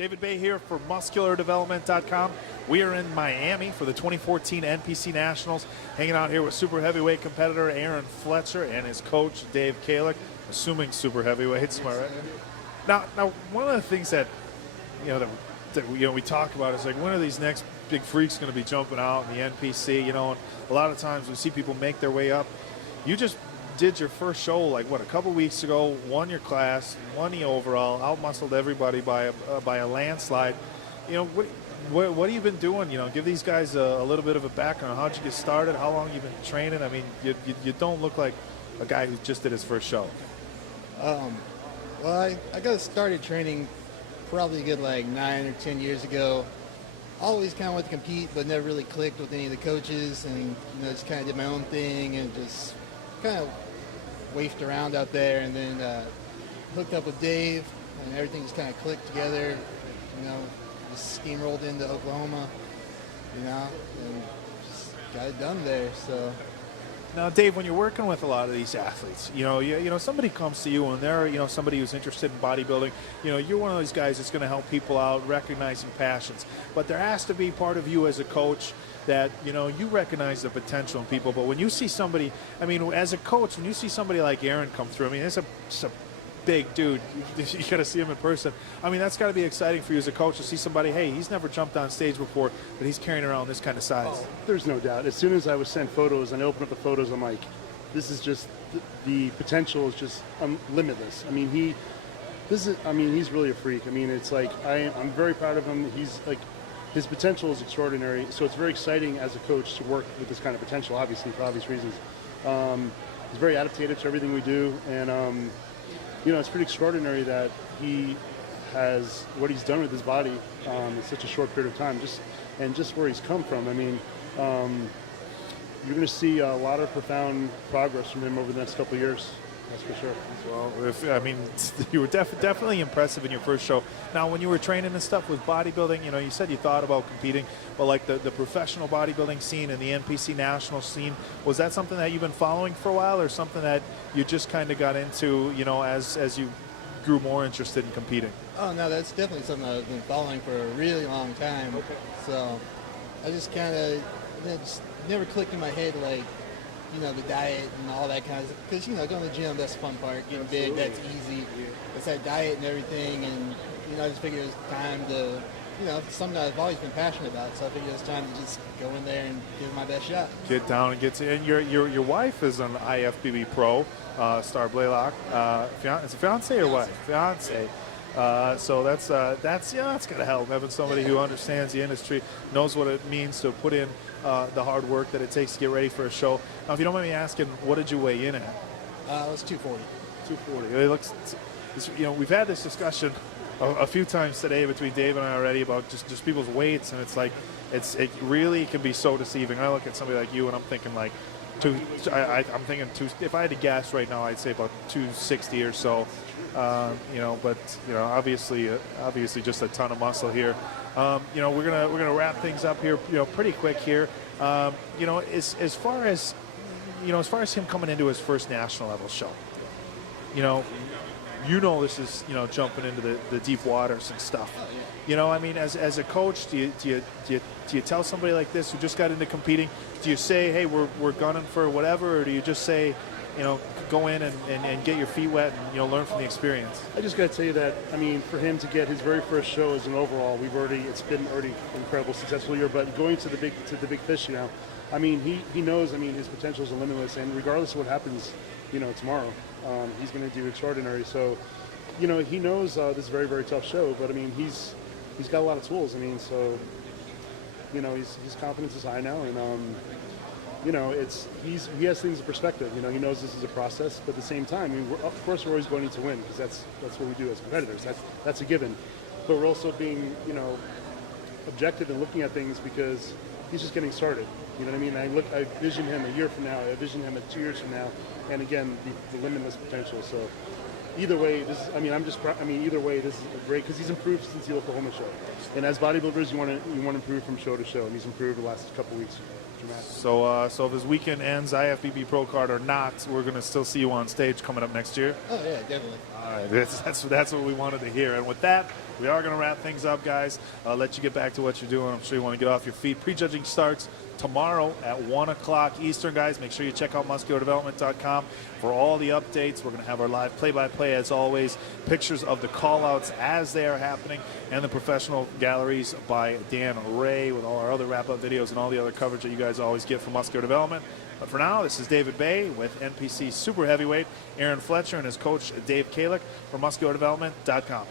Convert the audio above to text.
David Bay here for MuscularDevelopment.com. We are in Miami for the 2014 NPC Nationals, hanging out here with super heavyweight competitor Aaron Fletcher and his coach Dave Kalick, assuming super heavyweights. Am I right? Now, one of the things that we talk about is like, when are these next big freaks going to be jumping out in the NPC? You know, and a lot of times we see people make their way up. You just did your first show like a couple weeks ago, won your class, won the overall, outmuscled everybody by a landslide. You know, what have you been doing? You know, give these guys a little bit of a background. How'd you get started? How long you been training? I mean, you don't look like a guy who just did his first show. Well, I got started training probably a good like 9 or 10 years ago. Always kind of wanted to compete, but never really clicked with any of the coaches, and just kind of did my own thing and just kind of wafted around out there, and then hooked up with Dave, and everything just kind of clicked together. Just steamrolled into Oklahoma, and just got it done there. So. Now, Dave, when you're working with a lot of these athletes, somebody comes to you and they're, somebody who's interested in bodybuilding, you're one of those guys that's going to help people out, recognizing passions. But there has to be part of you as a coach that, you recognize the potential in people. But when you see somebody, I mean, as a coach, when you see somebody like Aaron come through, I mean, it's a big dude. You got to see him in person. I mean, that's got to be exciting for you as a coach to see somebody, hey, he's never jumped on stage before, but he's carrying around this kind of size. Oh, there's no doubt. As soon as I was sent photos and I opened up the photos, I'm like, this is just, the potential is just limitless. I mean, he's really a freak. I mean, it's like, I'm very proud of him. He's like, his potential is extraordinary. So it's very exciting as a coach to work with this kind of potential, obviously, for obvious reasons. He's very adaptive to everything we do, and it's pretty extraordinary that he has what he's done with his body in such a short period of time, just where he's come from. I mean, you're going to see a lot of profound progress from him over the next couple of years. That's for sure. Well, you were definitely impressive in your first show. Now, when you were training and stuff with bodybuilding, you said you thought about competing, but like the professional bodybuilding scene and the NPC national scene, was that something that you've been following for a while, or something that you just kind of got into, as you grew more interested in competing? Oh, no, that's definitely something I've been following for a really long time. Okay. So I just kind of just never clicked in my head, like, the diet and all that kind of stuff. Because, going to the gym, that's the fun part. Getting big, that's easy. It's that diet and everything. And, I just figured it was time to, it's something that I've always been passionate about. So I figured it was time to just go in there and give it my best shot. Get down and get to, and your wife is an IFBB pro, Star Blaylock. Is it fiance or wife? Fiance. So that's got to help, having somebody who understands the industry, knows what it means to put in the hard work that it takes to get ready for a show. Now, if you don't mind me asking, what did you weigh in at? It was 240. 240. It looks, we've had this discussion a few times today between Dave and I already about just people's weights, and it's like it really can be so deceiving. I look at somebody like you, and I'm thinking like I'm thinking if I had to guess right now, I'd say about 260 or so. But obviously just a ton of muscle here. We're gonna wrap things up here, pretty quick here. As far as him coming into his first national level show, this is jumping into the deep waters and stuff. As a coach, do you tell somebody like this who just got into competing, do you say, hey, we're gunning for whatever, or do you just say, go in and get your feet wet and learn from the experience? I just got to tell you that, for him to get his very first show as an overall, it's been already incredible, successful year. But going to the big fish now, he knows, his potential is limitless, and regardless of what happens, tomorrow, he's going to do extraordinary. So, he knows this is a very, very tough show, but he's got a lot of tools. His confidence is high now, and he has things in perspective. He knows this is a process, but at the same time, of course, we're always going to win, because that's what we do as competitors. That's a given. But we're also being, objective and looking at things, because he's just getting started. You know what I mean? I vision him a year from now. I vision him 2 years from now, and again, the limitless potential. So, either way, this is great, because he's improved since the Oklahoma show. And as bodybuilders, you want to improve from show to show, and he's improved the last couple weeks. So if his weekend ends, IFBB Pro card or not, we're going to still see you on stage coming up next year? Oh, yeah, definitely. All right, that's what we wanted to hear. And with that, we are going to wrap things up, guys. Let you get back to what you're doing. I'm sure you want to get off your feet. Prejudging starts tomorrow at 1 o'clock Eastern, guys. Make sure you check out musculardevelopment.com for all the updates. We're going to have our live play-by-play, as always, pictures of the call-outs as they are happening, and the professional galleries by Dan Ray with all our other wrap-up videos and all the other coverage that you guys always get from Muscular Development. But for now, this is David Bay with NPC Super Heavyweight Aaron Fletcher and his coach Dave Kalick from musculardevelopment.com.